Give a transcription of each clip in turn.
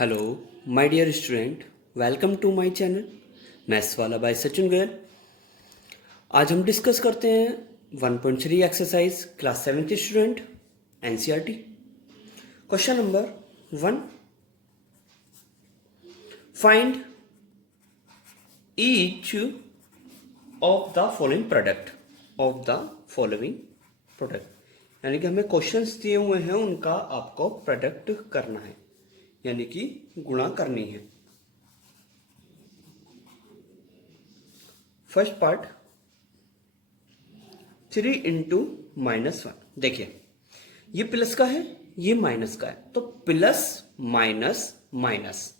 Hello my dear student, welcome to my channel maths वाला by Sachin Goyal. आज हम discuss करते हैं 1.3 exercise class 7th student NCERT. Question number 1, find each of the following product. यानी कि हमें क्वेश्चंस दिए हुए हैं, उनका आपको प्रोडक्ट करना है, यानी कि गुणा करनी है। First part 3 into -1। देखिए ये प्लस का है, ये माइनस का है, तो प्लस माइनस माइनस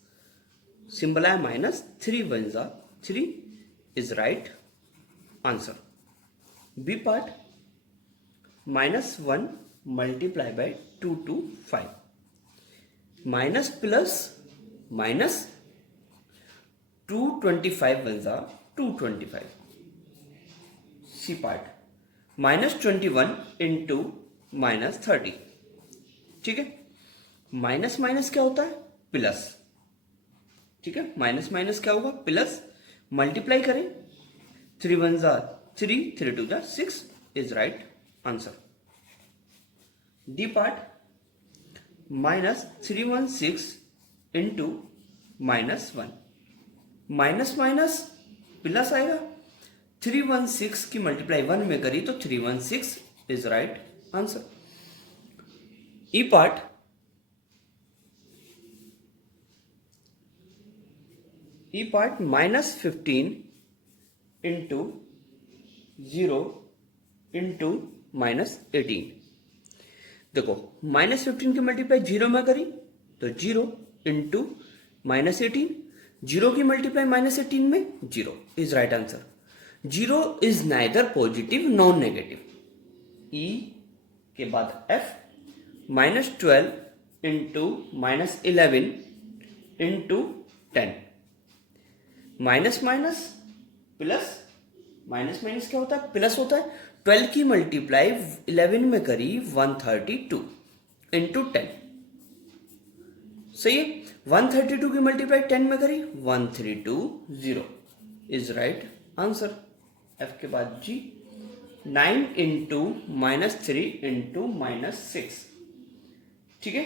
सिंबल है माइनस, 3 1 जा 3 is right answer. B part -1 multiply by 2 to 5, minus plus minus 225 1 जा 225। C part -21 into -30। ठीक है, माइनस माइनस क्या होता है? प्लस। ठीक है, माइनस माइनस क्या होगा? प्लस। मल्टीप्लाई करें, 3 1 जा 3 3 2 जा 6 is right answer. D part -316 into -1, minus minus plus आएगा, 316 की मल्टीप्लाई 1 में करी तो 316 is right answer. E part -15 into 0 into -18। देखो -15 की मल्टीप्लाई 0 में करी तो 0 इंटू -18, 0 की मल्टीप्लाई -18 में 0 is right answer. 0 is neither positive non negative. E के बाद F -12 into -11 into 10, minus minus plus, minus minus क्या होता है? प्लस होता है। 12 की मल्टीप्लाई 11 में करी 132 इंटू 10, सही है। 132 की मल्टीप्लाई 10 में करी 1320 इज राइट आंसर। एफ के बाद जी 9 इंटू -3 इंटू -6। ठीक है,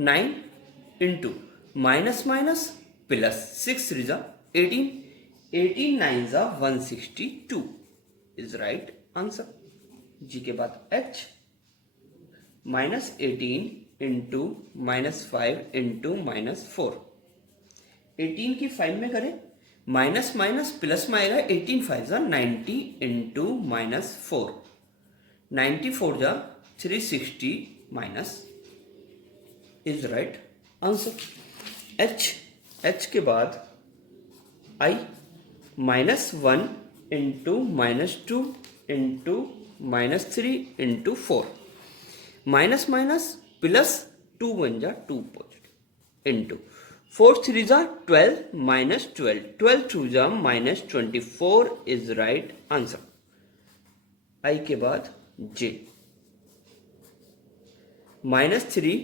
9 इंटू माइनस माइनस प्लस 6 3 जा 18, 18 9 जा 162 इज राइट आंसर। जी के बाद एच -18 इंटू -5 इंटू -4। 18 की 5 में करें, माइनस माइनस प्लस में आएगा, 18 5 जा 90 इंटू -4, 94 जा 360 minus is right answer. H के बाद आई -1 into -2 into -3 into 4, minus minus plus 2 1 जा 2 पॉजिटिव इंटू 4 3 जा 12 -12, 12 2 जा -24 इज राइट आंसर। आई के बाद जे -3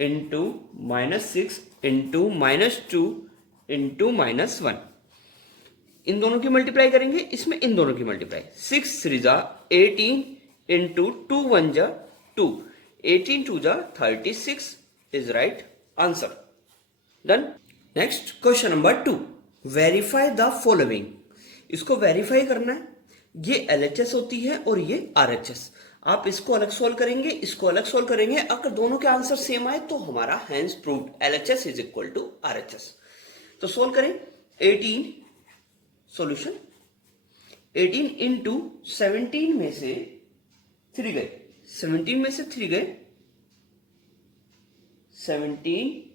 इंटू -6 इंटू -2 इंटू -1। इन दोनों की मल्टीप्लाई करेंगे, इसमें इन दोनों की मल्टीप्लाई, 6 3 जा 18 इंटू 2 1 जा 2, 18 2 जा 36 is right answer. Done. Next question number 2, verify the following. इसको वेरीफाई करना है। ये LHS होती है और ये RHS। आप इसको अलग सॉल्व करेंगे, इसको अलग सॉल्व करेंगे। अगर दोनों के आंसर सेम आए तो हमारा hence proved, LHS is equal to RHS। तो सॉल्व करें। 18 सॉल्यूशन, 18 इंटू 17 में से 3 गए, 17 में से 3 गए, 17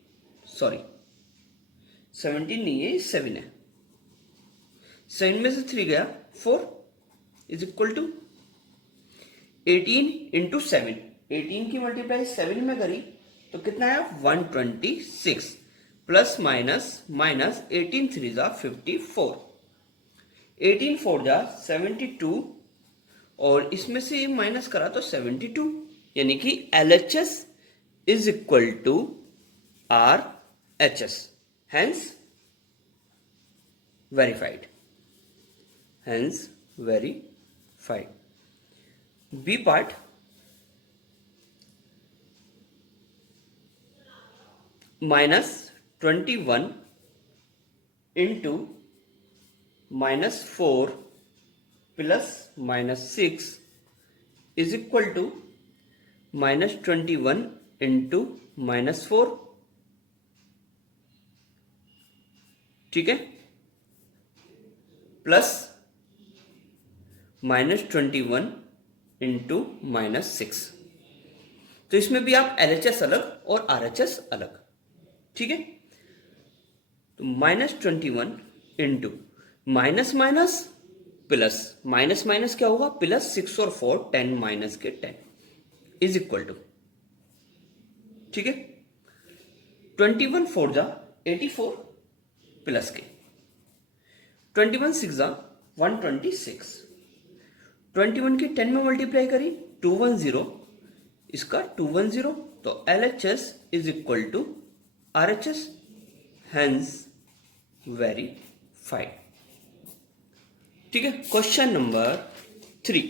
नहीं है, 7 है। 7 में से 3 गया 4 इज इक्वल टू 18 इंटू 7, 18 की मल्टीप्लाई 7 में करी तो कितना है? 126 प्लस माइनस माइनस 18 3 जा 54, 18 4 जा 72 और इसमें से माइनस करा तो 72, यानी कि LHS is equal to RHS, hence verified. Hence verified. B part, minus 21 into minus 4 plus minus 6 is equal to minus 21 into minus 4. ठीक है, प्लस माइनस 21 इंटू माइनस 6. तो इसमें भी आप LHS अलग और RHS अलग. ठीक है, तो minus 21 into minus minus plus, minus minus क्या होगा, प्लस 6 और 4 10 माइनस के 10 इज इक्वल टू. ठीक है, 21 4 जा 84 प्लस के 21 6 जा 126. 21 के 10 में मल्टीप्लाई करी 210, इसका 210. तो LHS is equal to RHS, hence verified. ठीक है, question number 3.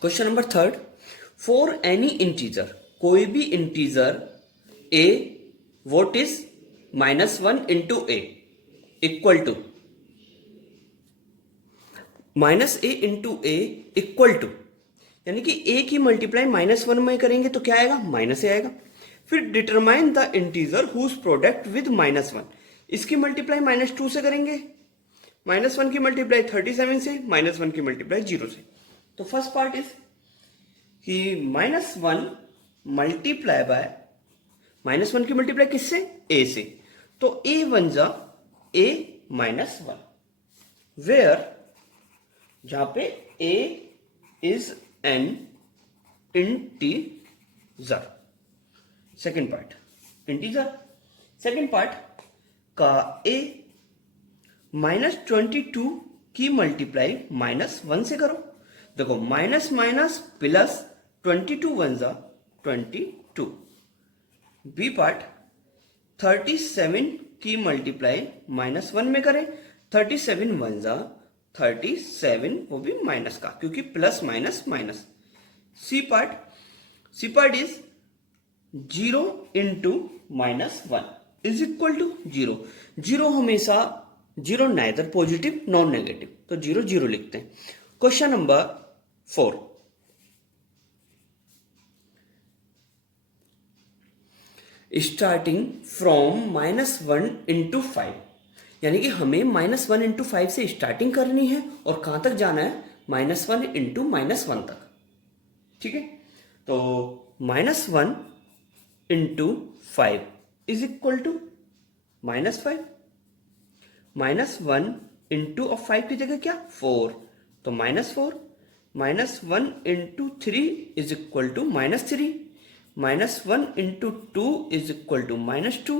Question number 3. For any integer, कोई भी integer a what is -1 into a equal to -a into a equal to, यानी कि a की मल्टीप्लाई -1 में करेंगे तो क्या आएगा, -a आएगा. फिर determine the integer whose product with -1, इसकी मल्टीप्लाई -2 से करेंगे, -1 की मल्टीप्लाई 37 से, -1 की मल्टीप्लाई 0 से. तो फर्स्ट पार्ट इज कि -1 मल्टीप्लाई बाय -1 की मल्टीप्लाई किससे, a से. तो a वन जा a -1, वेयर जहां पे a is an integer. Second part integer. Second part का a -22 की मल्टीप्लाई -1 से करो. देखो माइनस माइनस प्लस 22 वन जा 22. बी पार्ट 37 की मल्टीप्लाई -1 में करें, 37 वन जा 37, वो भी माइनस का क्योंकि plus minus minus. C part is 0 into -1 is equal to 0. 0 हमेशा 0 नाइदर पॉजिटिव नॉन नेगेटिव, तो 0 0 लिखते हैं. Question number 4. Starting from -1 into 5, यानी कि हमें -1 इंटू 5 से स्टार्टिंग करनी है और कहां तक जाना है, -1 इंटू -1 तक. ठीक है, तो -1 into 5 is equal to -5. -1 into और 5 की जगह क्या 4, तो -4. -1 into 3 is equal to -3. -1 into 2 is equal to -2.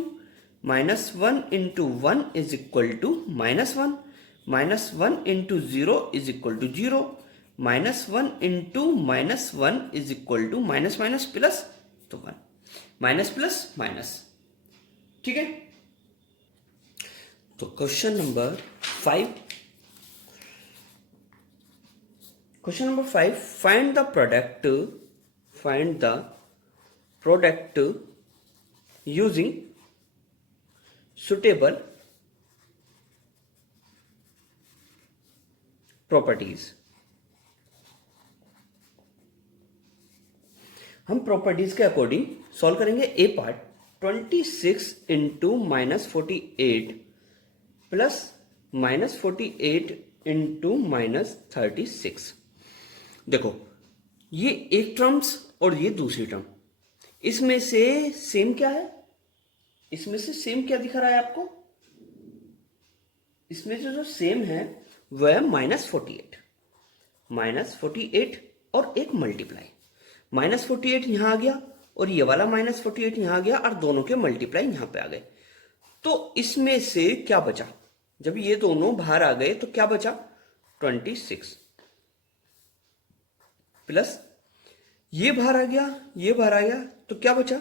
-1 into 1 is equal to -1. -1 into 0 is equal to 0. -1 into -1 is equal to minus minus plus, तो 1. Minus plus minus. ठीक है, तो question number 5. Question number 5, find the product using suitable properties. हम properties के according solve करेंगे. ए part 26 into -48 plus -48 into -36. देखो ये एक टर्म्स और ये दूसरी टर्म, इसमें से सेम क्या है, इसमें से सेम क्या दिख रहा है आपको, इसमें से जो सेम है वह है -48. -48 और एक मल्टीप्लाई, -48 यहां आ गया और ये वाला -48 यहां आ गया और दोनों के मल्टीप्लाई यहां पे आ गए. तो इसमें से क्या बचा, जब ये दोनों बाहर आ गए तो क्या बचा 26. प्लस ये बाहर आ गया, ये बाहर आ गया, तो क्या बचा?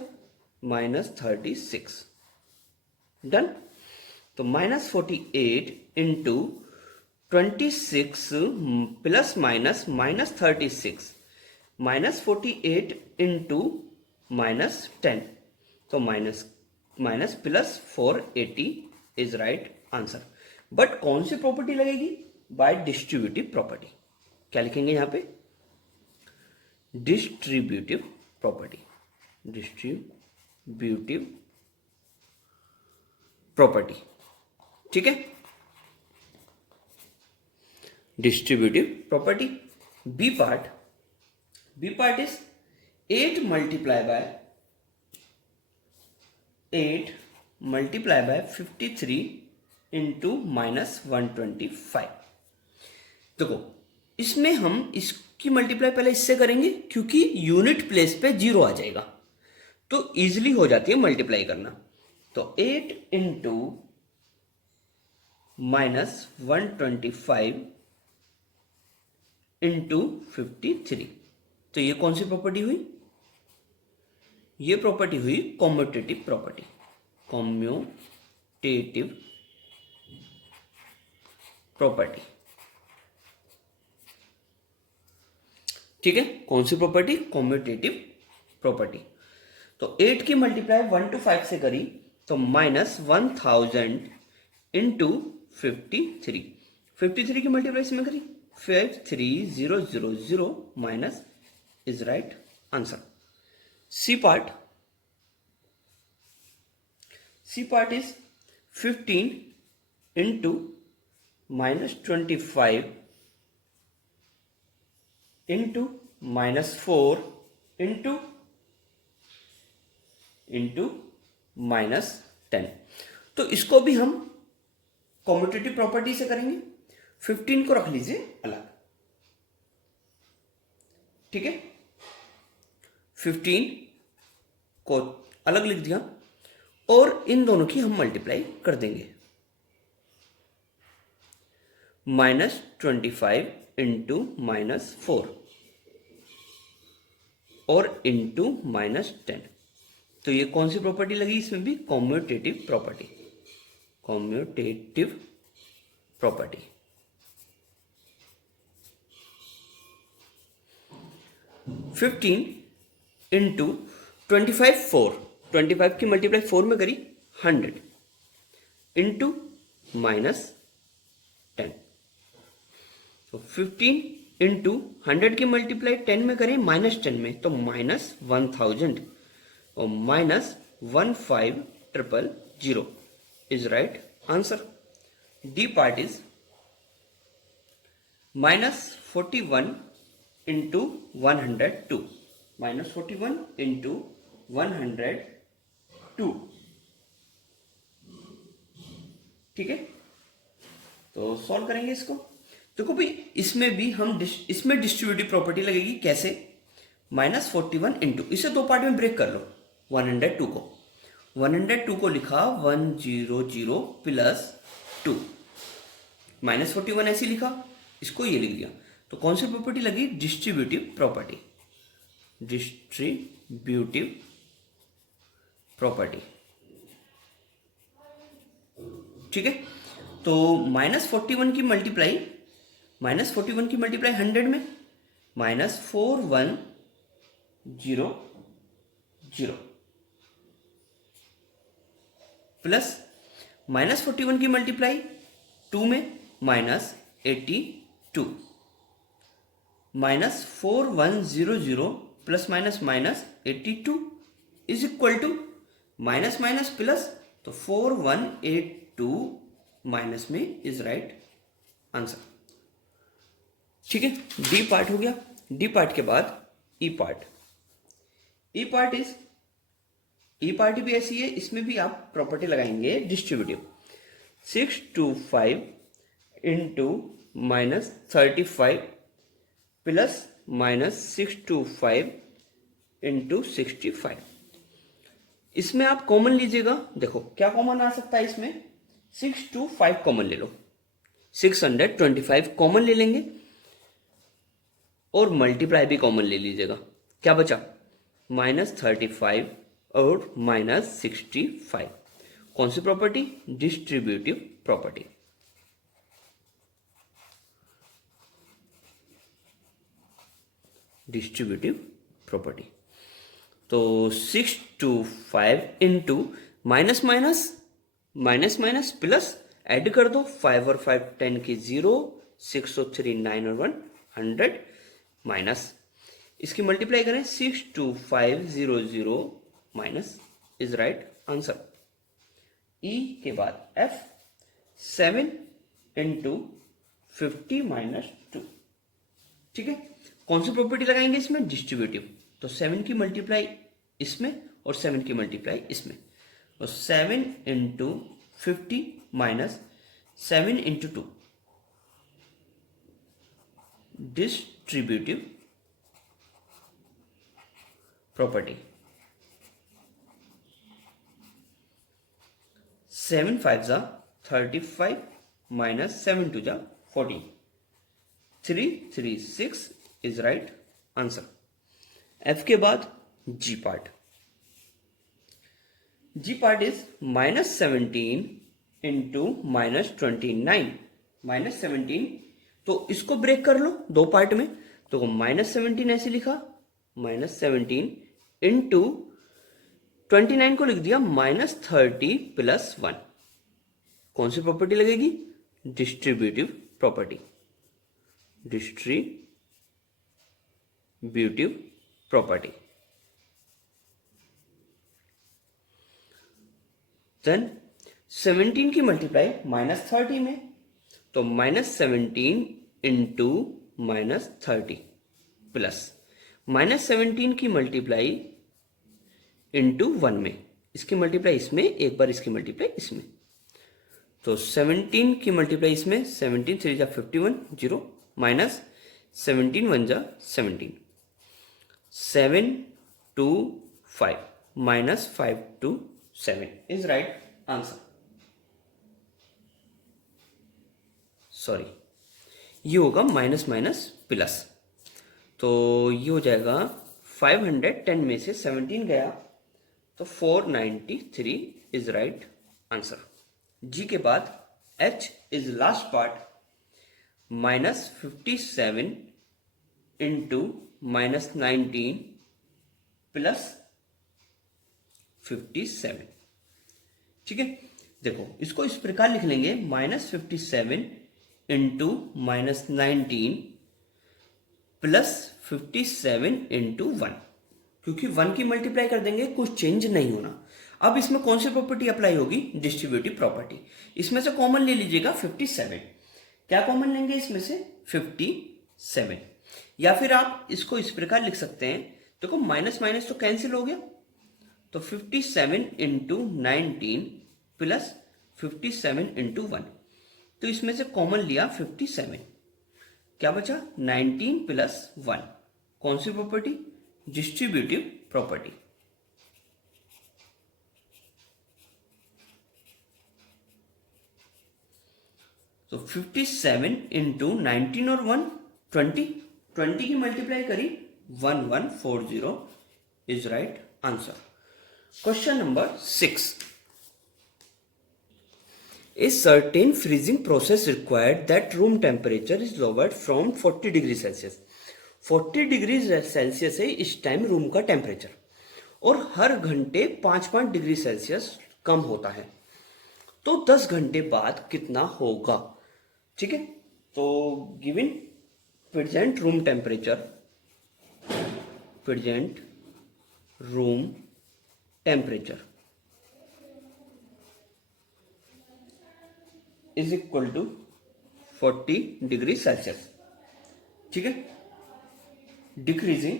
-36। डन। तो -48 इंटू 26 प्लस माइनस -36, -48 इंटू -10, तो minus minus plus 480 is right answer. But कौन सी प्रॉपर्टी लगेगी? Bye distributive property. क्या लिखेंगे यहां पे? Distributive property. डिस्ट्रीब्यूटिव प्रॉपर्टी, ठीक है। Distributive property. B part is 8 multiply by 53 into -125। देखो, इसमें हम इसकी मल्टीप्लाई पहले इससे करेंगे क्योंकि यूनिट प्लेस पे 0 आ जाएगा, तो इजीली हो जाती है मल्टीप्लाई करना। तो 8 इंटू -125 इंटू 53, तो ये कौन सी प्रॉपर्टी हुई? ये प्रॉपर्टी हुई कॉम्यूटेटिव प्रॉपर्टी। कॉम्यूटेटिव प्रॉपर्टी, ठीक है। कौन सी प्रॉपर्टी? Commutative property. तो 8 की मल्टीप्लाई 1 to 5 से करी तो -1000 इंटू 53 की मल्टीप्लाई इसमें करी 53000 minus is right answer. C part is 15 into -25 into -4 into -10। तो इसको भी हम कॉम्यूटेटिव प्रॉपर्टी से करेंगे। 15 को रख लीजिए अलग, ठीक है। 15 को अलग लिख दिया और इन दोनों की हम मल्टीप्लाई कर देंगे। -25 इंटू -4 और इंटू -10, तो ये कौन सी प्रॉपर्टी लगी? इसमें भी commutative property. Commutative property, fifteen into 25 की मल्टीप्लाई 4 में करी 100 इंटू -10, तो 15 इंटू 100 की मल्टीप्लाई 10 में करें -10 में, तो -1000 और -15000 is right answer. D part is -41 into 102, -41 into 102, ठीक है। तो सॉल्व करेंगे इसको। देखो भाई, इसमें भी हम इसमें डिस्ट्रीब्यूटिव प्रॉपर्टी लगेगी। कैसे? -41 इंटू, इसे दो पार्ट में ब्रेक कर लो। 102 को लिखा 100 प्लस 2, -41 ऐसे लिखा, इसको ये लिख दिया। तो कौन सी प्रॉपर्टी लगी? Distributive property. डिस्ट्रीब्यूटिव प्रॉपर्टी, ठीक है। तो -41 की मल्टीप्लाई 100 में -4100 प्लस -41 की मल्टीप्लाई 2 में -82, -4100 plus -82 is equal to minus plus, तो 4182 माइनस में इज राइट आंसर, ठीक है। डी पार्ट हो गया। डी पार्ट के बाद ई पार्ट भी ऐसी है। इसमें भी आप प्रॉपर्टी लगाएंगे डिस्ट्रीब्यूटिव। 625 इंटू -35 प्लस -625 इंटू 65, इसमें आप कॉमन लीजिएगा। देखो क्या कॉमन आ सकता है इसमें? 625 कॉमन ले लो, 625 कॉमन ले लेंगे और मल्टीप्लाई भी कॉमन ले लीजिएगा। क्या बचा? -35 और -65। कौन सी property? Distributive property. Distributive property. तो 6 to 5 into minus minus minus minus plus add कर दो, 5 और 5 10 की 0, 6 और 3 9 और 1 100 माइनस इसकी मल्टीप्लाई करें 62500 माइनस इज राइट आंसर। ई के बाद एफ 7 इंटू 50 माइनस 2। ठीक है, कौन सी प्रॉपर्टी लगाएंगे इसमें? डिस्ट्रीब्यूटिव। तो 7 की मल्टीप्लाई इसमें और 7 की मल्टीप्लाई इसमें, तो 7 into 50 minus 7 into 2 distributive property. 7 5 जा 35 माइनस 7 2 जा 14, 336 इज राइट आंसर। एफ के बाद G part. G part is -17 into -29 -17। तो इसको ब्रेक कर लो दो पार्ट में, तो -17 ऐसे लिखा, -17 इंटू 29 को लिख दिया -30 प्लस 1। कौन सी प्रॉपर्टी लगेगी? Distributive property. Distributive property. Then 17 की मल्टीप्लाई -30 में, तो -17 इंटू -30 प्लस -17 की मल्टीप्लाई इंटू 1 में, इसकी मल्टीप्लाई इसमें, एक बार इसकी मल्टीप्लाई इसमें, तो 17 की मल्टीप्लाई इसमें, 17 3 जा 51 0 माइनस 17 1 जा 17, 7 2 5 minus 5 2 7 is right answer. Sorry, ये होगा माइनस माइनस प्लस, तो ये हो जाएगा 510 में से 17 गया तो 493 इज राइट आंसर। जी के बाद H is last part, -57 into -19 plus 57। ठीक है, देखो इसको इस प्रकार लिख लेंगे, -57 इंटू -19 प्लस 57 इंटू 1, क्योंकि 1 की मल्टीप्लाई कर देंगे, कुछ चेंज नहीं होना। अब इसमें कौन सी प्रॉपर्टी अप्लाई होगी? Distributive property. इसमें से कॉमन ले लीजिएगा 57। क्या कॉमन लेंगे इसमें से? 57। या फिर आप इसको इस प्रकार लिख सकते हैं, देखो माइनस माइनस तो कैंसिल हो गया, तो 57 इंटू 19 प्लस 57 इंटू 1, तो इसमें से कॉमन लिया 57, क्या बचा? 19 प्लस 1। कौन सी प्रॉपर्टी? Distributive property. तो 57 इंटू 19 और 1 20 की मल्टीप्लाई करी 1140 is right answer. Question number 6। A certain freezing process required that room temperature is lowered from 40 degree Celsius. 40 degree Celsius है इस टाइम रूम का टेम्परेचर, और हर घंटे 5 डिग्री सेल्सियस कम होता है, तो 10 घंटे बाद कितना होगा? ठीक है, तो given present room temperature, present room temperature is equal to 40 degree Celsius. ठीक है, decreasing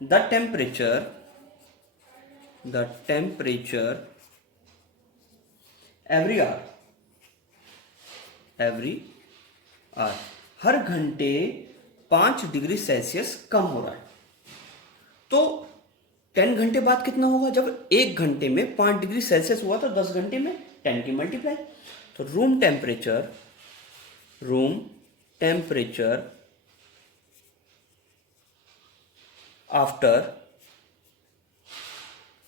the temperature every hour, हर घंटे 5 डिग्री सेल्सियस कम हो रहा है, तो 10 घंटे बाद कितना होगा? जब 1 घंटे में 5 डिग्री सेल्सियस हुआ तो 10 घंटे में 10 की मल्टीप्लाई, तो room temperature room temperature after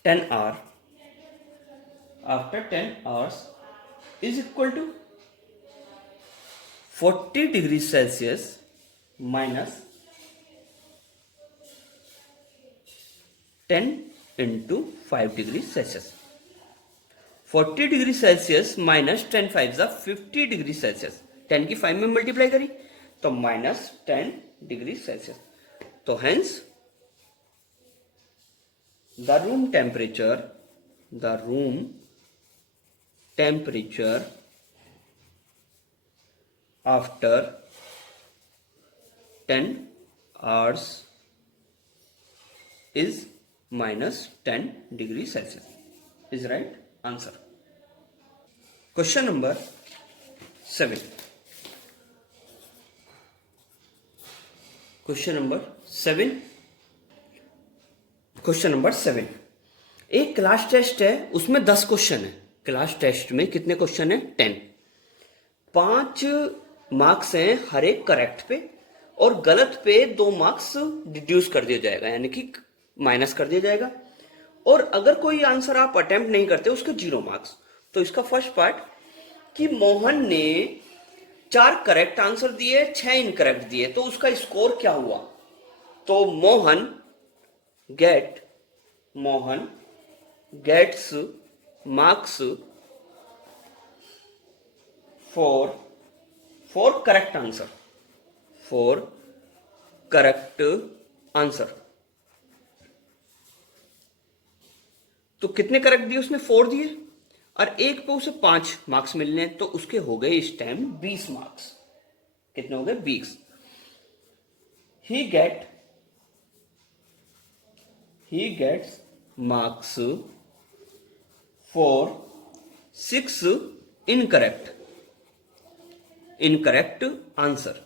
10 hours is equal to 40 degrees Celsius minus 10 into 5 degrees Celsius. 40 degree Celsius minus 10 5 जा 50 डिग्री सेल्सियस, 10 की 5 में मल्टीप्लाई करी तो माइनस 10 डिग्री सेल्सियस. तो hence the room temperature after 10 hours is minus 10 degree Celsius is right answer. Question number 7. Question number 7. एक class test है, उसमें 10 question है. क्लास टेस्ट में कितने क्वेश्चन है? 10. 5 मार्क्स हैं हर एक करेक्ट पे, और गलत पे 2 मार्क्स डिड्यूस कर दिया जाएगा, यानी कि माइनस कर दिया जाएगा. और अगर कोई आंसर आप अटेम्प्ट नहीं करते उसके 0 मार्क्स. तो इसका फर्स्ट पार्ट कि मोहन ने 4 करेक्ट आंसर दिए, 6 इनकरेक्ट दिए, तो उसका स्कोर क्या हुआ? तो Mohan gets marks for correct answer. तो कितने करेक्ट दिए उसने? 4 दिए, और एक पे उसे 5 मार्क्स मिलने हैं, तो उसके हो गए इस टाइम 20 मार्क्स. कितने हो गए? 20. He gets marks for 6 incorrect answer.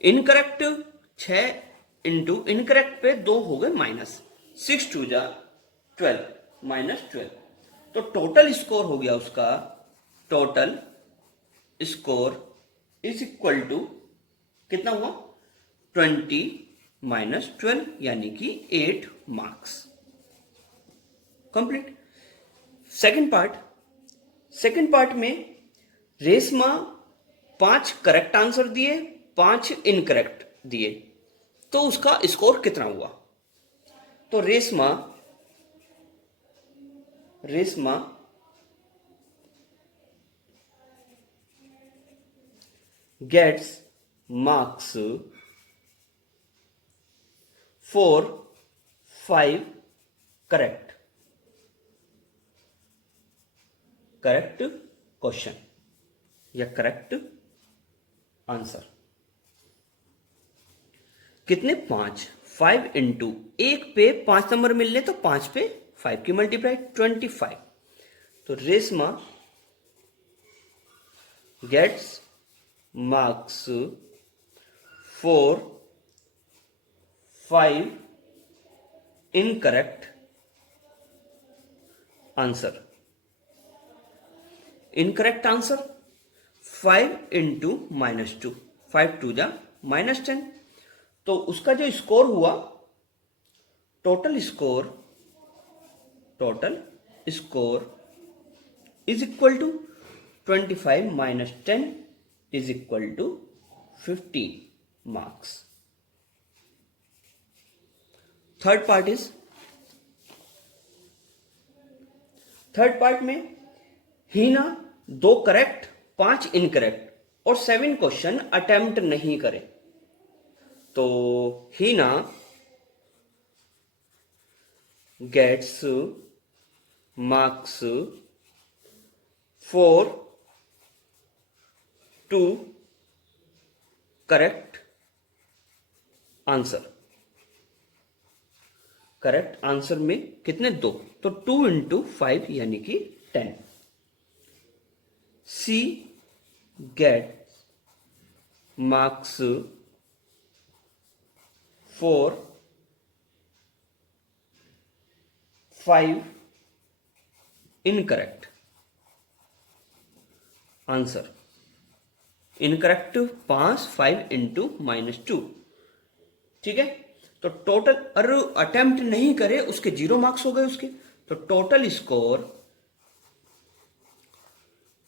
Incorrect 6 into incorrect पे 2 हो गए माइनस. 6 2 जा 12 माइनस 12. तो टोटल स्कोर हो गया उसका, total score is equal to कितना हुआ? 20 माइनस 12, यानी कि 8 मार्क्स. कंप्लीट. सेकंड पार्ट में रेशमा 5 करेक्ट आंसर दिए, 5 इनकरेक्ट दिए, तो उसका स्कोर कितना हुआ? तो Reshma gets marks for 5 correct question या करेक्ट आंसर. कितने? 5 इंटू, एक पे 5 नंबर मिलने, तो 5 पे 5 की मल्टीप्लाई 25. तो Reshma gets marks for 5 incorrect answer. 5 into minus 2, 5 2 जा माइनस 10. तो उसका जो स्कोर हुआ, total score is equal to 25 minus 10 is equal to 15 marks. Third part में हीना 2 करेक्ट 5 इनकरेक्ट और 7 क्वेश्चन अटेम्प्ट नहीं करे. तो Heena gets marks for 2 correct answer. Correct answer में कितने? 2, तो 2 इंटू 5 यानी कि 10. C get marks for 5 incorrect answer. Incorrect 5 into -2, ठीक है। तो टोटल, अरे अटेम्प्ट नहीं करे उसके 0 मार्क्स हो गए उसके, तो total score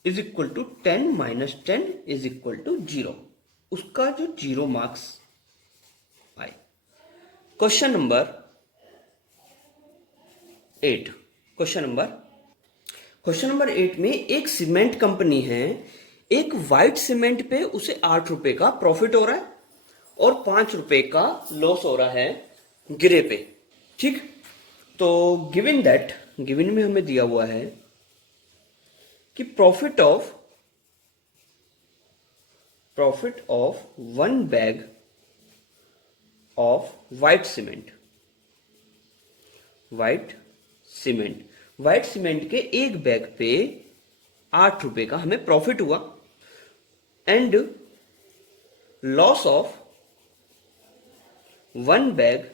is equal to 10 - 10 is equal to 0, उसका जो 0 मार्क्स आए। क्वेश्चन नंबर 8, क्वेश्चन नंबर 8 में एक सीमेंट कंपनी है, एक वाइट सीमेंट पे उसे 8 रुपए का प्रॉफिट हो रहा है और 5 रुपए का लॉस हो रहा है ग्रे पे, ठीक। तो गिवन में हमें दिया हुआ है कि profit of 1 bag of white cement के एक बैग पे 8 रुपए का हमें प्रॉफिट हुआ, and loss of 1 bag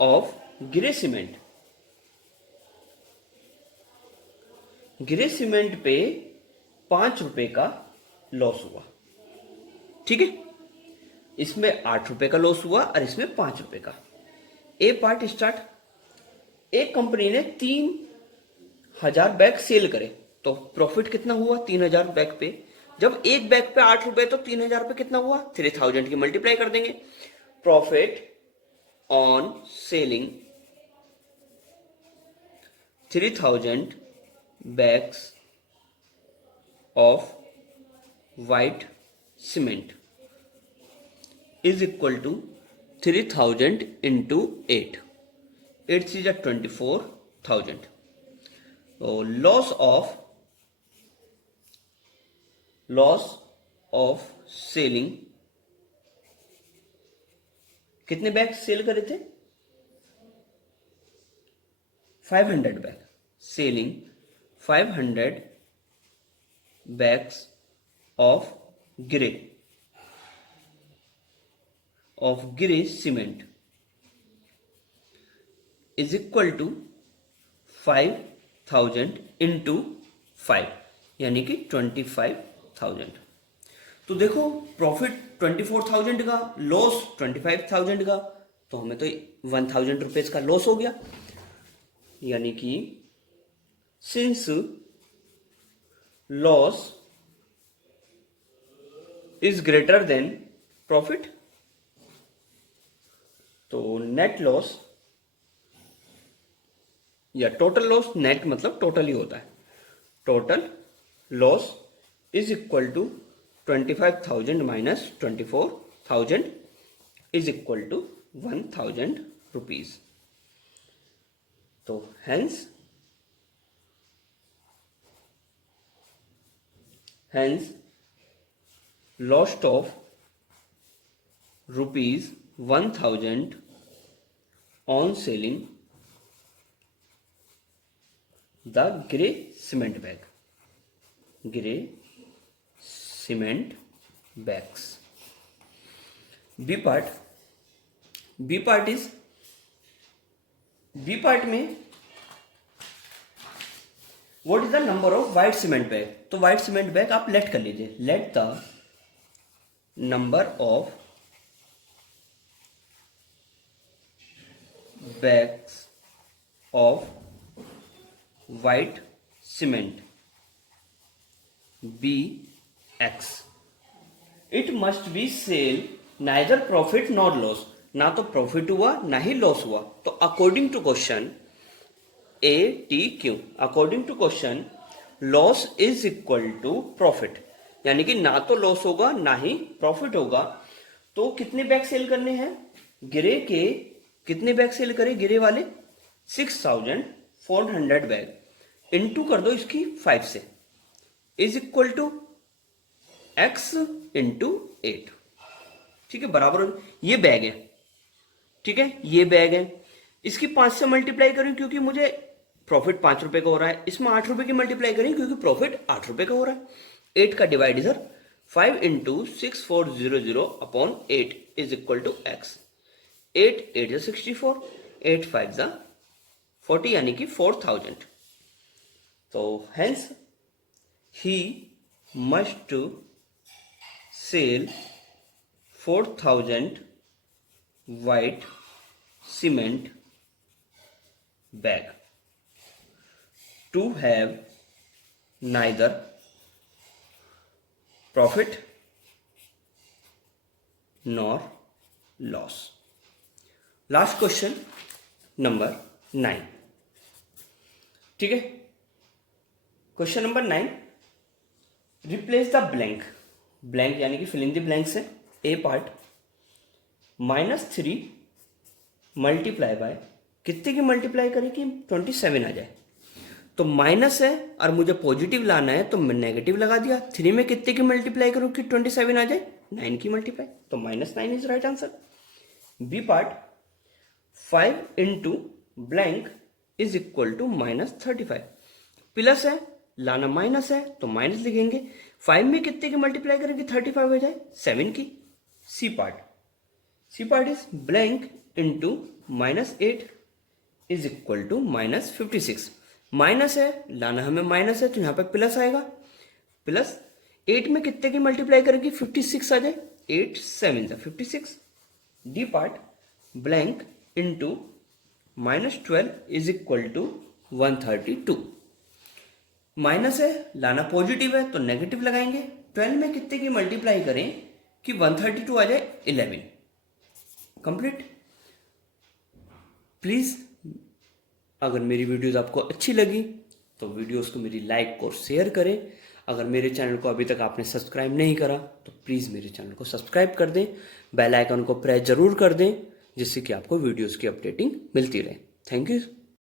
of grey cement पे 5 रुपए का लॉस हुआ, ठीक है। इसमें 8 रुपए का लॉस हुआ और इसमें 5 रुपए का। ए पार्ट स्टार्ट। एक कंपनी ने 3000 बैग सेल करे, तो प्रॉफिट कितना हुआ 3000 बैग पे। जब एक बैग पे 8 रुपए, तो 3000 पे कितना हुआ 3000 की मल्टीप्लाई कर देंगे। Profit on selling 3000 bags of white cement is equal to 3000 into 8, 8 से 24,000। तो लॉस ऑफ सेलिंग कितने बैग सेल करे थे 500 bag, selling 500 bags of grey cement is equal to 5000 into 5, यानी कि 25,000। तो देखो प्रॉफिट 24,000 का, लॉस 25,000 का, तो हमें तो 1,000 रुपीज का लॉस हो गया। यानी कि since loss is greater than profit, तो नेट लॉस या टोटल लॉस, नेट मतलब टोटल ही होता है, total loss is equal to 25,000 minus 24,000 is equal to 1,000 rupees. तो hence lost of rupees 1,000 on selling the grey cement bags. B part में what is the number of white cement bag. तो white cement bag आप let कर लीजिए, let the number of bags of white cement be x. It must be sell neither profit nor loss, ना तो profit हुआ ना ही loss हुआ। तो according to question ATQ, according to question loss is equal to profit, यानी कि ना तो लॉस होगा ना ही प्रॉफिट होगा। तो कितने बैग सेल करने हैं ग्रे के, कितने बैग सेल करे ग्रे वाले 6,400 बैग, इनटू कर दो इसकी 5 से, is equal to x into 8, ठीक है, बराबर। ये बैग है, ठीक है, ये बैग है, इसकी 5 से मल्टीप्लाई करें क्योंकि मुझे प्रॉफिट 5 रुपए का हो रहा है, इसमें 8 रुपए की मल्टीप्लाई करें क्योंकि प्रॉफिट 8 रुपए का हो रहा है। 8 का डिवाइड इधर 5 into 6400 upon 8 is equal to x। 8 8 64, 8 5 40, यानी कि 4,000। तो hence he must to sell 4,000 white cement bag to have neither profit nor loss. Last question number 9. ठीक है, question number 9, replace the blank. Blank यानी कि फिल इन द ब्लैंक्स है. ए part -3 multiply by, कितने की मल्टीप्लाई करें कि 27 आ जाए. तो माइनस है और मुझे पॉजिटिव लाना है तो मैं नेगेटिव लगा दिया. 3 में कितने की मल्टीप्लाई करूं कि 27 आ जाए? 9 की मल्टीप्लाई. तो -9 is right answer. B part 5 into blank is equal to -35. Plus है, लाना माइनस है तो माइनस लिखेंगे. 5 में कितने की मल्टीप्लाई करेंगे 35 हो जाए? 7 की. C part is blank into -8 is equal to -56. Minus है, लाना हमें माइनस है तो यहां पर प्लस आएगा. प्लस 8 में कितने की मल्टीप्लाई करेंगे 56 आ जाए? 8 7 56. D part blank into -12 is equal to 132. Minus है, लाना पॉजिटिव है तो नेगेटिव लगाएंगे. 12 में कितने की मल्टीप्लाई करें कि 132 आ जाए? 11. कंप्लीट. प्लीज अगर मेरी वीडियोस आपको अच्छी लगी तो वीडियोस को मेरी लाइक और शेयर करें. अगर मेरे चैनल को अभी तक आपने सब्सक्राइब नहीं करा तो प्लीज़ मेरे चैनल को सब्सक्राइब कर दें. बेल आइकन को प्रेस जरूर कर दें जिससे कि आपको वीडियोस की अपडेटिंग मिलती रहे. Thank you.